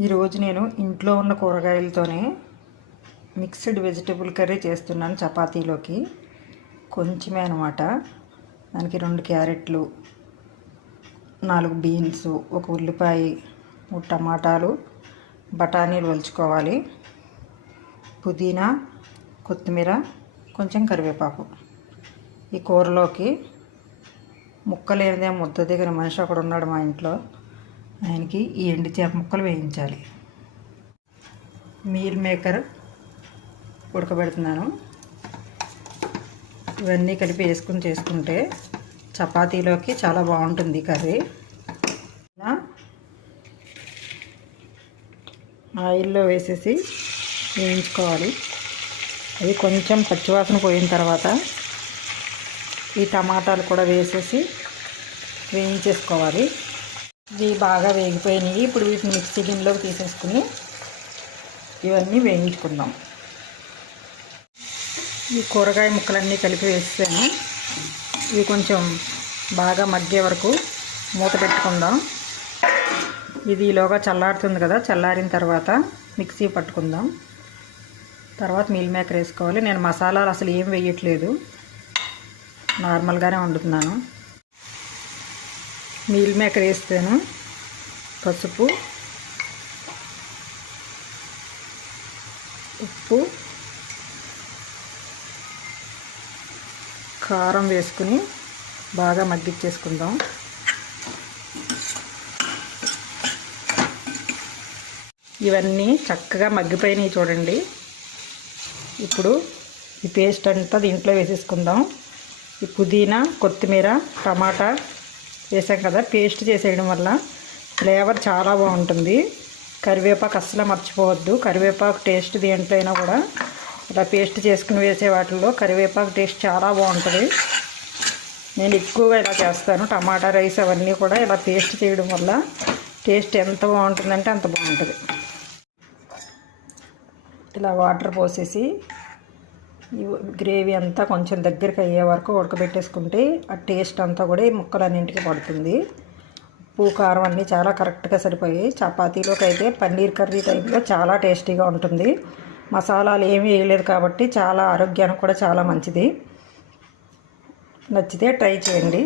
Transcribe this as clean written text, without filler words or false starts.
ఈరోజు నేను ఇంట్లో ఉన్న కూరగాయలతోనే మిక్స్డ్ వెజిటబుల్ కర్రీ చేస్తున్నాను. చపాతీలోకి కొంచెమే అనమాట. దానికి 2 క్యారెట్లు, 4 బీన్స్, 1 ఉల్లిపాయ, 3 టమాటాలు, బఠానీలు ఒలుచుకోవాలి, పుదీనా, కొత్తిమీర, కొంచెం కరివేపాకు. ఈ కూరలోకి ముక్కలేనిదే ముద్ద దిగిన మనిషి ఒకడు ఉన్నాడు మా ఇంట్లో. ఆయనకి ఈ ఎండు చేప ముక్కలు వేయించాలి. మీల్ మేకర్ ఉడకబెడుతున్నాను. ఇవన్నీ కలిపి వేసుకుని చేసుకుంటే చపాతీలోకి చాలా బాగుంటుంది కర్రీ. ఆయిల్లో వేసేసి వేయించుకోవాలి. అది కొంచెం పచ్చివాసన పోయిన తర్వాత ఈ టమాటాలు కూడా వేసేసి వేయించేసుకోవాలి. ఇవి బాగా వేగిపోయినాయి. ఇప్పుడు వీటిని మిక్సీ గిన్నెలోకి తీసేసుకుని ఇవన్నీ వేయించుకుందాం. ఈ కూరగాయ ముక్కలన్నీ కలిపి వేసాను. ఇవి కొంచెం బాగా మగ్గే వరకు మూత పెట్టుకుందాం. ఇది ఈలోగా చల్లారుతుంది కదా, చల్లారిన తర్వాత మిక్సీ పట్టుకుందాం. తర్వాత మీల్ మేకర్ వేసుకోవాలి. నేను మసాలాలు అసలు ఏం వేయట్లేదు, నార్మల్గానే వండుతున్నాను. మీల్ మేకర్ వేస్తాను. పసుపు, ఉప్పు, కారం వేసుకుని బాగా మగ్గిచ్చేసుకుందాం. ఇవన్నీ చక్కగా మగ్గిపోయినాయి చూడండి. ఇప్పుడు ఈ పేస్ట్ అంతా దీంట్లో వేసేసుకుందాం. ఈ పుదీనా, కొత్తిమీర, టమాటా వేసాం కదా, పేస్ట్ చేసేయడం వల్ల ఫ్లేవర్ చాలా బాగుంటుంది. కరివేపాకు అస్సలు మర్చిపోవద్దు. కరివేపాకు టేస్ట్ దేంట్లో అయినా కూడా ఇలా పేస్ట్ చేసుకుని వేసే వాటిల్లో కరివేపాకు టేస్ట్ చాలా బాగుంటుంది. నేను ఎక్కువగా ఇలా చేస్తాను. టమాటా రైస్ అవన్నీ కూడా ఇలా పేస్ట్ చేయడం వల్ల టేస్ట్ ఎంత బాగుంటుందంటే అంత బాగుంటుంది. ఇలా వాటర్ పోసేసి ఈ గ్రేవీ అంతా కొంచెం దగ్గరికి అయ్యే వరకు ఉడకబెట్టేసుకుంటే ఆ టేస్ట్ అంతా కూడా ఈ ముక్కలన్నింటికి పడుతుంది. ఉప్పు, కారం అన్నీ చాలా కరెక్ట్గా సరిపోయాయి. చపాతీలోకి అయితే పన్నీర్ కర్రీ టైప్లో చాలా టేస్టీగా ఉంటుంది. మసాలాలు ఏమీ వేయలేదు కాబట్టి చాలా ఆరోగ్యానికి కూడా చాలా మంచిది. నచ్చితే ట్రై చేయండి.